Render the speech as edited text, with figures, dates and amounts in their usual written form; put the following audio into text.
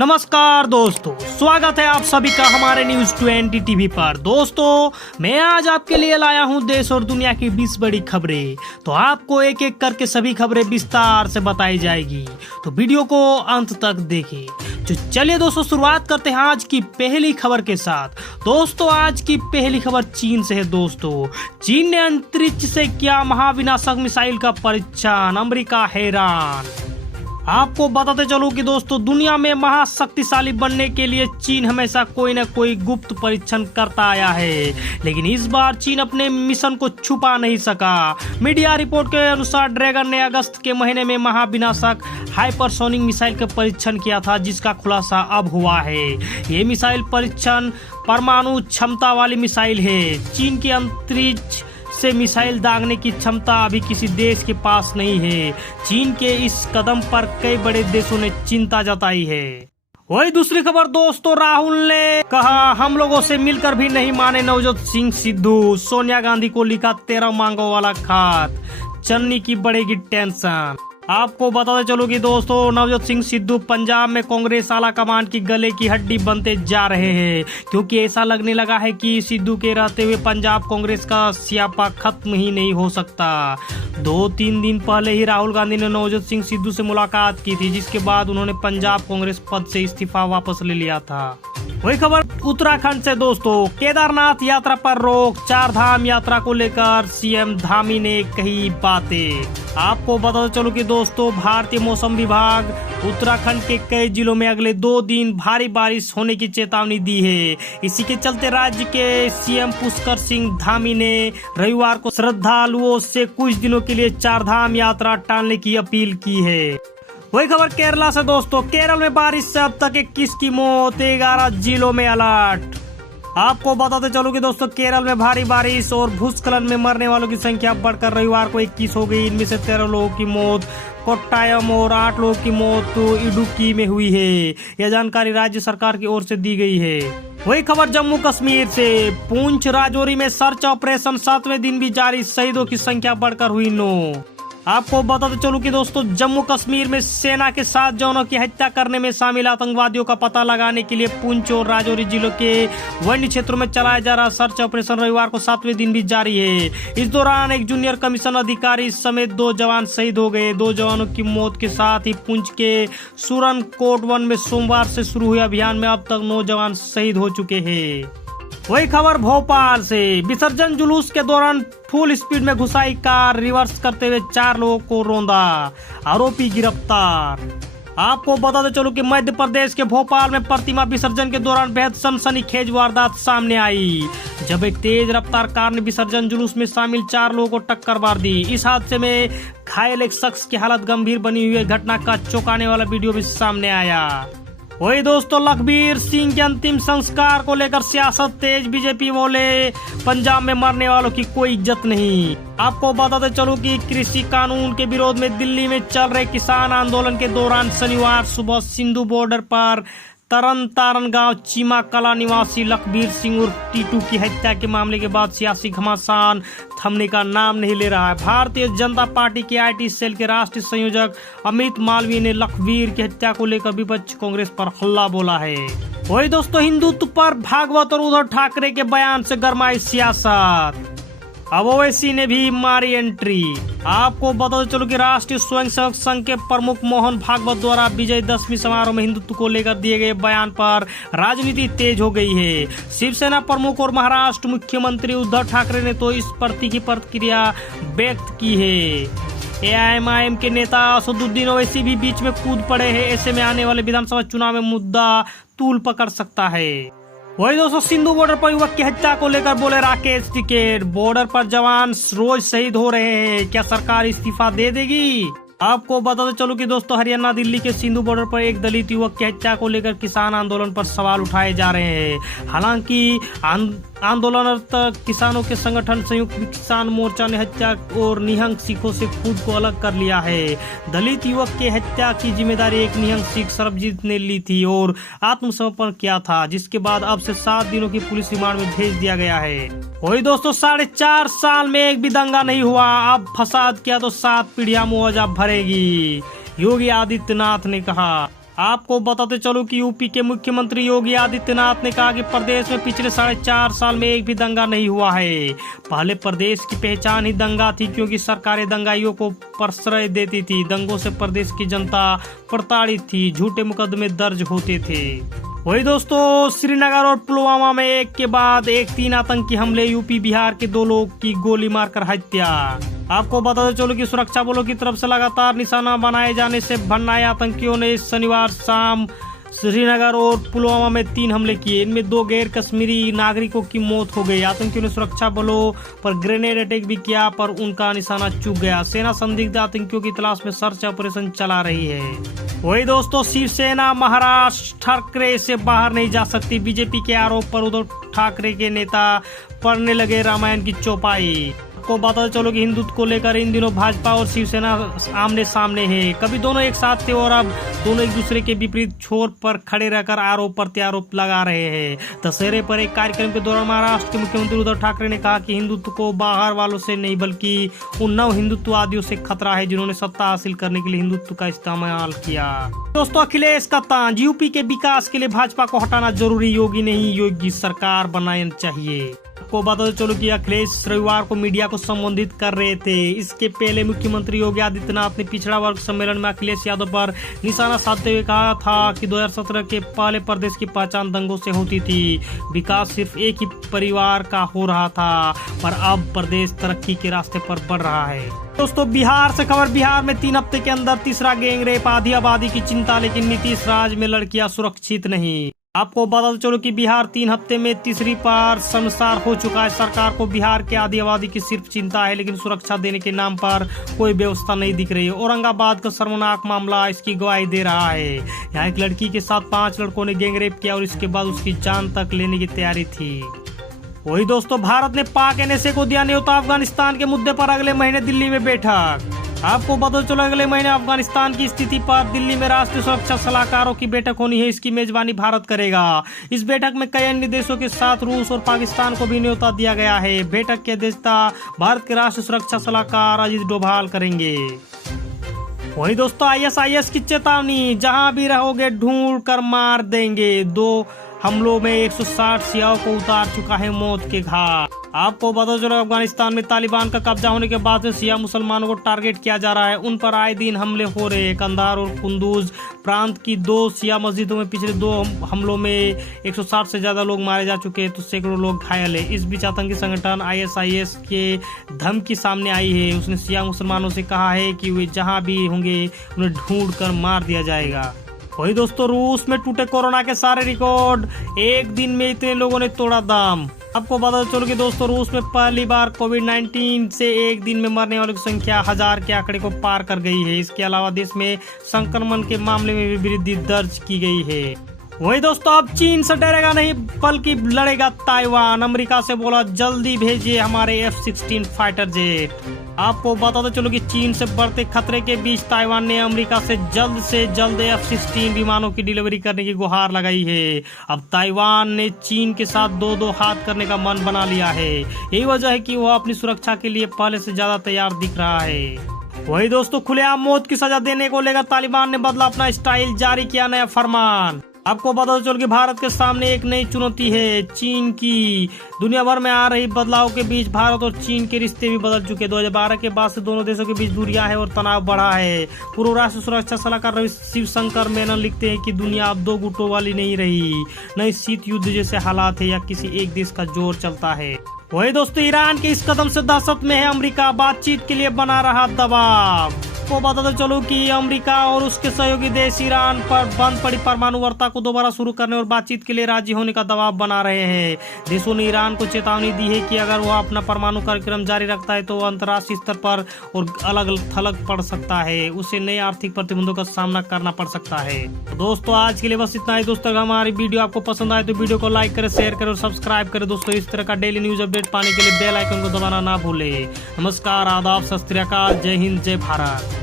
नमस्कार दोस्तों, स्वागत है आप सभी का हमारे न्यूज 20 टीवी पर। दोस्तों, मैं आज आपके लिए लाया हूं देश और दुनिया की 20 बड़ी खबरें। तो आपको एक एक करके सभी खबरें विस्तार से बताई जाएगी, तो वीडियो को अंत तक देखें। तो चलिए दोस्तों, शुरुआत करते हैं आज की पहली खबर के साथ। दोस्तों, आज की पहली खबर चीन से है। दोस्तों, चीन ने अंतरिक्ष से किया महाविनाशक मिसाइल का परीक्षण, अमेरिका हैरान। आपको बताते चलो कि दोस्तों, दुनिया में महाशक्तिशाली बनने के लिए चीन हमेशा कोई न कोई गुप्त परीक्षण करता आया है, लेकिन इस बार चीन अपने मिशन को छुपा नहीं सका। मीडिया रिपोर्ट के अनुसार ड्रैगन ने अगस्त के महीने में महाविनाशक हाइपरसोनिक मिसाइल का परीक्षण किया था, जिसका खुलासा अब हुआ है। ये मिसाइल परीक्षण परमाणु क्षमता वाली मिसाइल है। चीन के अंतरिक्ष से मिसाइल दागने की क्षमता अभी किसी देश के पास नहीं है। चीन के इस कदम पर कई बड़े देशों ने चिंता जताई है। वही दूसरी खबर दोस्तों, राहुल ने कहा हम लोगों से मिलकर भी नहीं माने नवजोत सिंह सिद्धू। सोनिया गांधी को लिखा 13 मांगों वाला खत, चन्नी की बढ़ेगी टेंशन। आपको बताते चलो कि दोस्तों, नवजोत सिंह सिद्धू पंजाब में कांग्रेस आला कमान की गले की हड्डी बनते जा रहे हैं, क्योंकि ऐसा लगने लगा है कि सिद्धू के रहते हुए पंजाब कांग्रेस का स्यापा खत्म ही नहीं हो सकता। 2-3 दिन पहले ही राहुल गांधी ने नवजोत सिंह सिद्धू से मुलाकात की थी, जिसके बाद उन्होंने पंजाब कांग्रेस पद से इस्तीफा वापस ले लिया था। वही खबर उत्तराखंड से दोस्तों, केदारनाथ यात्रा पर रोक, 4 धाम यात्रा को लेकर सीएम धामी ने कही बातें। आपको बता चलो कि दोस्तों, भारतीय मौसम विभाग उत्तराखंड के कई जिलों में अगले 2 दिन भारी बारिश होने की चेतावनी दी है। इसी के चलते राज्य के सीएम पुष्कर सिंह धामी ने रविवार को श्रद्धालुओं से कुछ दिनों के लिए 4 धाम यात्रा टालने की अपील की है। वही खबर केरला से दोस्तों, केरल में बारिश से अब तक 21 की मौत, 11 जिलों में अलर्ट। आपको बताते चलो कि दोस्तों, केरल में भारी बारिश और भूस्खलन में मरने वालों की संख्या बढ़कर रविवार को 21 हो गई। इनमें से 13 लोगों की मौत कोट्टायम और 8 लोगों की मौत इडुक्की में हुई है। यह जानकारी राज्य सरकार की ओर से दी गई है। वही खबर जम्मू कश्मीर से, पुंछ राजौरी में सर्च ऑपरेशन 7वें दिन भी जारी, शहीदों की संख्या बढ़कर हुई 9। आपको बताते चलूं कि दोस्तों, जम्मू कश्मीर में सेना के 7 जवानों की हत्या करने में शामिल आतंकवादियों का पता लगाने के लिए पुंछ और राजौरी जिलों के वन्य क्षेत्रों में चलाया जा रहा सर्च ऑपरेशन रविवार को 7वें दिन भी जारी है। इस दौरान एक जूनियर कमीशन अधिकारी समेत 2 जवान शहीद हो गए। 2 जवानों की मौत के साथ ही पुंछ के सुरन कोट वन में सोमवार से शुरू हुए अभियान में अब तक 9 जवान शहीद हो चुके हैं। वही खबर भोपाल से, विसर्जन जुलूस के दौरान फुल स्पीड में घुसाई कार, रिवर्स करते हुए 4 लोगों को रौंदा, आरोपी गिरफ्तार। आपको बताते चलो कि मध्य प्रदेश के भोपाल में प्रतिमा विसर्जन के दौरान बेहद सनसनीखेज वारदात सामने आई, जब एक तेज रफ्तार कार ने विसर्जन जुलूस में शामिल 4 लोगों को टक्कर मार दी। इस हादसे में घायल एक शख्स की हालत गंभीर बनी हुई है। घटना का चौंकाने वाला वीडियो भी सामने आया। वही दोस्तों, लखबीर सिंह के अंतिम संस्कार को लेकर सियासत तेज, बीजेपी बोले पंजाब में मरने वालों की कोई इज्जत नहीं। आपको बताते चलो कि कृषि कानून के विरोध में दिल्ली में चल रहे किसान आंदोलन के दौरान शनिवार सुबह सिंधु बॉर्डर पर तरन तारण गांव चीमा कला निवासी लखबीर सिंह उर्फ टीटू की हत्या के मामले के बाद सियासी घमासान थमने का नाम नहीं ले रहा है। भारतीय जनता पार्टी के आईटी सेल के राष्ट्रीय संयोजक अमित मालवीय ने लखबीर की हत्या को लेकर विपक्ष कांग्रेस पर हल्ला बोला है। वही दोस्तों, हिंदुत्व पर भागवत और उद्धव ठाकरे के बयान से गरमाई सियासत, अब ओवैसी ने भी मारी एंट्री। आपको बता चलो कि राष्ट्रीय स्वयंसेवक संघ के प्रमुख मोहन भागवत द्वारा विजयदशमी समारोह में हिंदुत्व को लेकर दिए गए बयान पर राजनीति तेज हो गई है। शिवसेना प्रमुख और महाराष्ट्र मुख्यमंत्री उद्धव ठाकरे ने तो इस प्रति की प्रतिक्रिया व्यक्त की है। एआईएमआईएम के नेता असदुद्दीन ओवैसी भी बीच में कूद पड़े हैं। ऐसे में आने वाले विधानसभा चुनाव में मुद्दा तूल पकड़ सकता है। वही दोस्तों, सिंधु बॉर्डर पर युवक की हत्या को लेकर बोले राकेश टिकैत, बॉर्डर पर जवान रोज शहीद हो रहे हैं, क्या सरकार इस्तीफा दे देगी? आपको बताते चलो कि दोस्तों, हरियाणा दिल्ली के सिंधु बॉर्डर पर एक दलित युवक की हत्या को लेकर किसान आंदोलन पर सवाल उठाए जा रहे हैं। हालांकि आंदोलनरत किसानों के संगठन संयुक्त किसान मोर्चा ने हत्या और निहंग सिखों से खुद को अलग कर लिया है। दलित युवक के हत्या की जिम्मेदारी एक निहंग सिख सरबजीत ने ली थी और आत्मसमर्पण किया था, जिसके बाद अब से 7 दिनों की पुलिस रिमांड में भेज दिया गया है। वही दोस्तों, 4.5 साल में एक भी दंगा नहीं हुआ, अब फसाद किया तो 7 पीढ़ियां मुआवजा भरेगी, योगी आदित्यनाथ ने कहा। आपको बताते चलो कि यूपी के मुख्यमंत्री योगी आदित्यनाथ ने कहा कि प्रदेश में पिछले 4.5 साल में एक भी दंगा नहीं हुआ है। पहले प्रदेश की पहचान ही दंगा थी, क्योंकि सरकारें दंगाइयों को प्रश्रय देती थी। दंगों से प्रदेश की जनता प्रताड़ित थी, झूठे मुकदमे दर्ज होते थे। वही दोस्तों, श्रीनगर और पुलवामा में एक के बाद एक 3 आतंकी हमले, यूपी बिहार के 2 लोग की गोली मारकर हत्या। आपको बताते चलो कि सुरक्षा बलों की तरफ से लगातार निशाना बनाए जाने से भड़नाए आतंकियों ने शनिवार शाम श्रीनगर और पुलवामा में 3 हमले किए। इनमें 2 गैर कश्मीरी नागरिकों की मौत हो गई। आतंकियों ने सुरक्षा बलों पर ग्रेनेड अटैक भी किया, पर उनका निशाना चूक गया। सेना संदिग्ध आतंकियों की तलाश में सर्च ऑपरेशन चला रही है। वही दोस्तों, शिवसेना महाराष्ट्र ठाकरे से बाहर नहीं जा सकती। बीजेपी के आरोप पर उद्धव ठाकरे के नेता पढ़ने लगे रामायण की चौपाई। आपको बताते चलो कि हिंदुत्व को लेकर इन दिनों भाजपा और शिवसेना आमने सामने है। कभी दोनों एक साथ थे और अब दोनों एक दूसरे के विपरीत छोर पर खड़े रहकर आरोप प्रत्यारोप लगा रहे हैं। दशहरे पर एक कार्यक्रम के दौरान महाराष्ट्र के मुख्यमंत्री उद्धव ठाकरे ने कहा कि हिंदुत्व को बाहर वालों से नहीं बल्कि उन नव हिंदुत्ववादियों से खतरा है, जिन्होंने सत्ता हासिल करने के लिए हिंदुत्व का इस्तेमाल किया। दोस्तों, अखिलेश का तांज, यूपी के विकास के लिए भाजपा को हटाना जरूरी, योगी नहीं योगी सरकार बनानी चाहिए। आपको बताते चलो कि अखिलेश रविवार को मीडिया को संबोधित कर रहे थे। इसके पहले मुख्यमंत्री योगी आदित्यनाथ ने पिछड़ा वर्ग सम्मेलन में अखिलेश यादव पर निशाना साधते हुए कहा था कि 2017 के पहले प्रदेश की पहचान दंगों से होती थी। विकास सिर्फ एक ही परिवार का हो रहा था, पर अब प्रदेश तरक्की के रास्ते पर बढ़ रहा है। दोस्तों, बिहार से खबर, बिहार में 3 हफ्ते के अंदर तीसरा गैंगरेप, आधी आबादी की चिंता, लेकिन नीतीश राज में लड़कियां सुरक्षित नहीं। आपको बता चलो कि बिहार 3 हफ्ते में तीसरी बार शर्मसार हो चुका है। सरकार को बिहार के आधी आबादी की सिर्फ चिंता है, लेकिन सुरक्षा देने के नाम पर कोई व्यवस्था नहीं दिख रही है। औरंगाबाद का शर्मनाक मामला इसकी गवाही दे रहा है। यहाँ एक लड़की के साथ 5 लड़कों ने गैंगरेप किया और इसके बाद उसकी जान तक लेने की तैयारी थी। वही दोस्तों, भारत ने पाक एनएसए को दिया न्योता, अफगानिस्तान के मुद्दे पर अगले महीने दिल्ली में बैठक। आपको पता चला अगले महीने अफगानिस्तान की स्थिति पर दिल्ली में राष्ट्रीय सुरक्षा सलाहकारों की बैठक होनी है। इसकी मेजबानी भारत करेगा। इस बैठक में कई अन्य देशों के साथ रूस और पाकिस्तान को भी न्योता दिया गया है। बैठक की अध्यक्षता भारत के राष्ट्रीय सुरक्षा सलाहकार अजीत डोभाल करेंगे। वही दोस्तों, आईएसआईएस की चेतावनी, जहां भी रहोगे ढूंढ कर मार देंगे। 2 हमलों में 160 सियाओं को उतार चुका है मौत के घाट। आपको बता चलो, अफगानिस्तान में तालिबान का कब्जा होने के बाद से शिया मुसलमानों को टारगेट किया जा रहा है। उन पर आए दिन हमले हो रहे हैं। कंधार और कुंदूज प्रांत की 2 शिया मस्जिदों में पिछले 2 हमलों में 160 से ज्यादा लोग मारे जा चुके हैं, तो सैकड़ों लोग घायल है। इस बीच आतंकी संगठन आईएसआईएस के धमकी सामने आई है। उसने शिया मुसलमानों से कहा है कि वे जहां भी होंगे उन्हें ढूंढ कर मार दिया जाएगा। वही दोस्तों, रूस में टूटे कोरोना के सारे रिकॉर्ड, एक दिन में इतने लोगों ने तोड़ा दाम। आपको बता चलो कि दोस्तों, रूस में पहली बार कोविड-19 से एक दिन में मरने वालों की संख्या 1000 के आंकड़े को पार कर गई है। इसके अलावा देश में संक्रमण के मामले में भी वृद्धि दर्ज की गई है। वही दोस्तों, अब चीन से डरेगा नहीं बल्कि लड़ेगा ताइवान। अमेरिका से बोला जल्दी भेजिए हमारे F-16 फाइटर जेट। आपको बताते चलो कि चीन से बढ़ते खतरे के बीच ताइवान ने अमेरिका से जल्द F-16 विमानों की डिलीवरी करने की गुहार लगाई है। अब ताइवान ने चीन के साथ 2-2 हाथ करने का मन बना लिया है। यही वजह है कि वह अपनी सुरक्षा के लिए पहले से ज्यादा तैयार दिख रहा है। वही दोस्तों, खुलेआम मौत की सजा देने को लेकर तालिबान ने बदला अपना स्टाइल, जारी किया नया फरमान। आपको पता चल कि भारत के सामने एक नई चुनौती है, चीन की। दुनिया भर में आ रही बदलाव के बीच भारत और चीन के रिश्ते भी बदल चुके। 2012 के बाद से दोनों देशों के बीच दूरियां है और तनाव बढ़ा है। पूर्व राष्ट्रीय सुरक्षा सलाहकार शिवशंकर मेनन लिखते हैं कि दुनिया अब 2 गुटों वाली नहीं रही, नई शीत युद्ध जैसे हालात है या किसी एक देश का जोर चलता है। वही दोस्तों, ईरान के इस कदम से दहशत में है अमेरिका, बातचीत के लिए बना रहा दबाव। को बताते चलो कि अमेरिका और उसके सहयोगी देश ईरान पर बंद पड़ी परमाणु वार्ता को दोबारा शुरू करने और बातचीत के लिए राजी होने का दबाव बना रहे हैं। देशों ने ईरान को चेतावनी दी है कि अगर वह अपना परमाणु कार्यक्रम जारी रखता है तो अंतर्राष्ट्रीय स्तर पर और अलग थलग पड़ सकता है, उसे नए आर्थिक प्रतिबंधों का सामना करना पड़ सकता है। तो दोस्तों, आज के लिए बस इतना ही। दोस्तों, अगर हमारी वीडियो आपको पसंद आए तो वीडियो को लाइक करें, शेयर करें और सब्सक्राइब करें। दोस्तों, इस तरह का डेली न्यूज अपडेट पाने के लिए बेल आइकन को दबाना ना भूले। नमस्कार, आदाब, सत श्री अकाल, जय हिंद, जय भारत।